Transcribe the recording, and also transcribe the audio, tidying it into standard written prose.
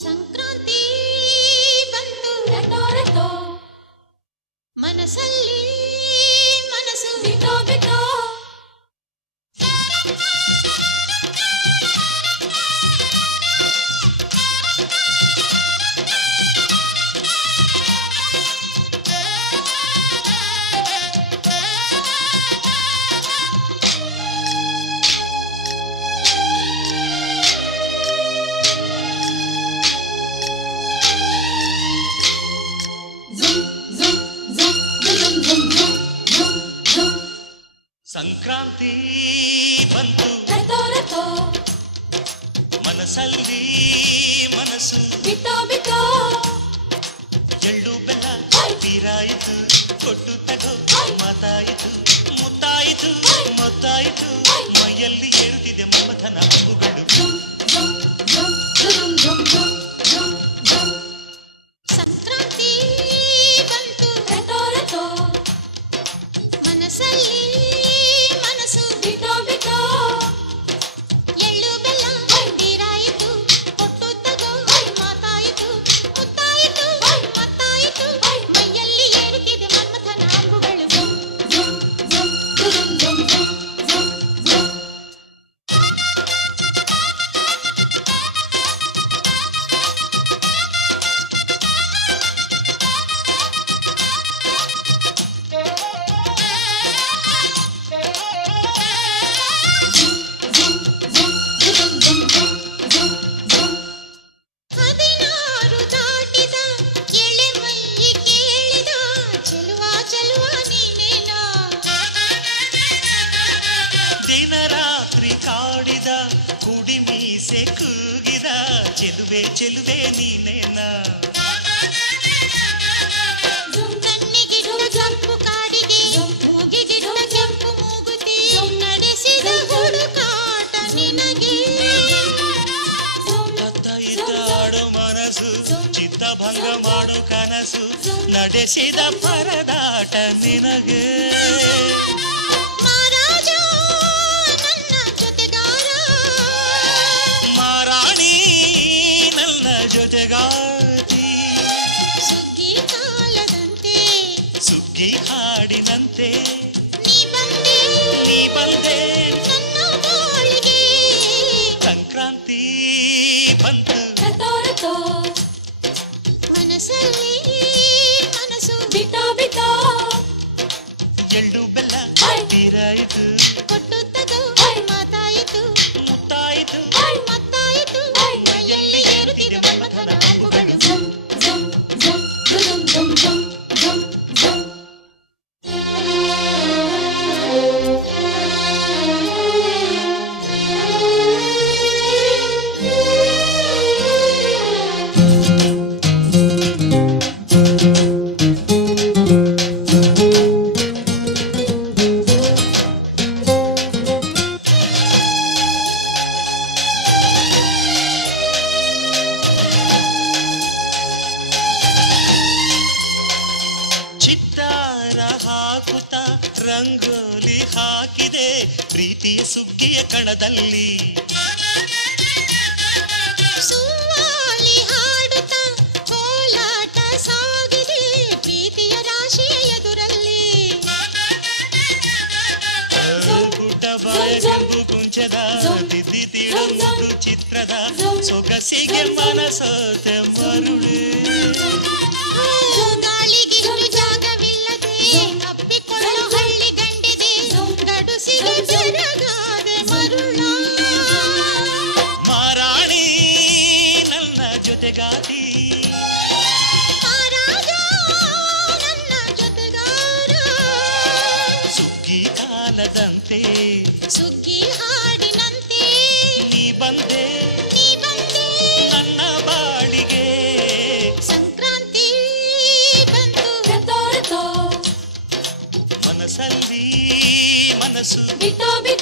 ಸಂಕ್ರಾಂತಿ ಬಂತು ರಟೋ ರಟೋ ಮನಸ್ಸಲ್ಲಿ ಮನಸ್ಸು ಬಿಟೋ ಬಿಟೋ ಸಂಕ್ರಾಂತಿ ಬಂತು ರಟೋ ರಟೋ ಮನಸ್ಸಲ್ಲಿ ಮನಸ್ಸು ಬಿಟೋ ಬಿಟೋ ಎಳ್ಳು ಬೆಲ್ಲ ತೀರಾಯಿತು ಕೊಟ್ಟು ತಗೋ ಮಾತಾಯಿತು ಮುತ್ತಾಯಿತು ಮೊತ್ತಾಯಿತು ಮೈಯಲ್ಲಿ ಏರುತ್ತಿದೆ ಮಮಥನ ಹಬ್ಬುಗಳು ಸಂಕ್ರಾಂತಿ ಬಂತು ರಟೋ ರಟೋ ಮನಸ್ಸಲ್ಲಿ ಮನಸ್ಸು ಬಿಟೋ ಬಿಟೋ ಎಳ್ಳು ಬೆಲ್ಲ ತೀರಾಯಿತು ಕೊಟ್ಟು ತಗೋ ಮಾತಾಯಿತು ಮುತ್ತಾಯಿತು ಮತ್ತಾಯಿತು ಮೈಯಲ್ಲಿ ಏರುತ್ತಿದೆ ಮನ್ಮಥನ ಅಂಬುಗಳು ಹದಿನಾರು ದಾಟಿದ ಎಳೆ ಮೈ ಕೇಳಿದ ಚೆಲುವ ಚೆಲುವ ನೀನೇನಾ ದಿನ ರಾತ್ರಿ ಕಾಡಿದ ಕುಡಿ ಮೀಸೆ ಕೂಗಿದ ಚೆಲುವೆ ಚೆಲುವೆ ನೀನೇನ ಕಣ್ಣಿಗಿಡುವ ಕೆಂಪು ಕಾಡಿಗೆ ಮೂಗಿಗಿಡುವ ಕೆಂಪು ಮೂಗುತಿ ನಡೆಸಿದ ಹುಡುಕಾಟ ನಿನಗೆ ಅತ್ತ ಇತ್ತ ಆಡೋ ಮನಸ್ಸು ಚಿತ್ತಭಂಗ ಮಾಡೋ ಕನಸು ನಡೆಸಿದ ಪರದಾಟ ನಿನಗೆ ಮಹಾರಾಜ ನನ್ನ ಜೊತೆಗಾರ ಮಾರಾಣಿ ನನ್ನ ಜೊತೆಗಾತಿ ಸುಗ್ಗಿ ಕಾಲದಂತೆ ಸುಗ್ಗಿ ಹಾಡಿನಂತೆ ನೀ ಬಂದೆ ನೀ ಬಂದೆ ನನ್ನ ಬಾಳಿಗೆ ಸಂಕ್ರಾಂತಿ ಬಂತು ರಟೋ ರಟೋ ಮನಸ್ಸಲ್ಲಿ ಮನಸ್ಸು ಬಿಟೋ ಬಿಟೋ ಎಳ್ಳು ಬೆಲ್ಲ ತೀರಾಯಿತು ಕೊಟ್ಟು ತಗೋ ಮಾತಾಯಿತು ಮುತ್ತಾಯಿತು ಮತ್ತಾಯಿತು ಮೈಯಲ್ಲಿ ಏರುತ್ತಿದೆ ಮನ್ಮಥನ ಅಂಬುಗಳು ಚಿತ್ತಾರ ಹಾಕುತ್ತ ರಂಗೋಲಿ ಹಾಕಿದೆ ಪ್ರೀತಿಯ ಸುಗ್ಗಿಯ ಕಣದಲ್ಲಿ ಸುವಾಲಿ ಹಾಡುತ್ತ ಕೋಲಾಟ ಸಾಗಿದೆ ಪ್ರೀತಿಯ ರಾಶಿಯ ಎದುರಲ್ಲಿ ಪುಟ್ಟ ಬಾಯ ಕೆಂಪು ಕುಂಚದ ತಿದ್ದಿ ತೀಡೊಂದು ಚಿತ್ರದ ಸೊಗಸಿಗೆ ಮನಸೋತೆ ಮರುಳು ಗಾಳಿಗಿಷ್ಟು ಜಾಗವಿಲ್ಲದೆ ಅಪ್ಪಿಕೊಳ್ಳೋ ಹಳ್ಳಿ ಗಂಡಿದೆ ಗಡುಸಿಗೆ ಜರಗಾದೆ ಮರುಳ ಮಾರಾಣಿ ನನ್ನ ಜೊತೆಗಾತಿ ಮಹಾರಾಜ ನನ್ನ ಜೊತೆಗಾರ ಸುಗ್ಗಿ ಕಾಲದಂತೆ ಸುಗ್ಗಿ ಹಾಡಿನಂತೆ ನೀ ಬಂದೆ ನೀ ಬಂದೆ ನನ್ನ ಬಾಳಿಗೆ ಸಂಕ್ರಾಂತಿ ಬಂತು ರಟೋ ರಟೋ ಮನಸ್ಸಲ್ಲಿ ಮನಸ್ಸು ಬಿಟೋ ಬಿಟೋ